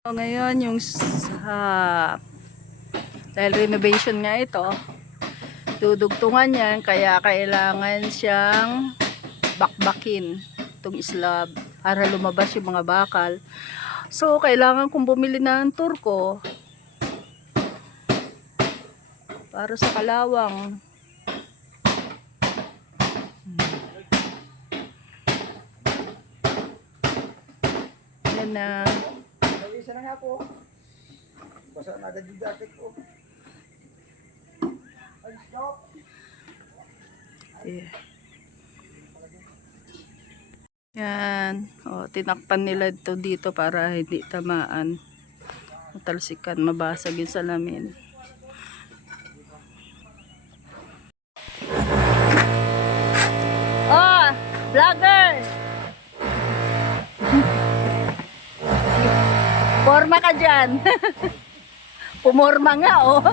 So, ngayon yung dahil renovation nga ito, dudugtungan yan, kaya kailangan siyang bakbakin itong slab para lumabas yung mga bakal. So kailangan kong bumili ng turko para sa kalawang. Yan na. Isa na nga po. Basa na agad yung jacket ko. Ay, stop! Yeah. Yan. O, tinakpan nila ito dito para hindi tamaan. Matalsikan, mabasag yung salamin. Oh, vlogger! Forma ka dyan. Pumorma nga, oh.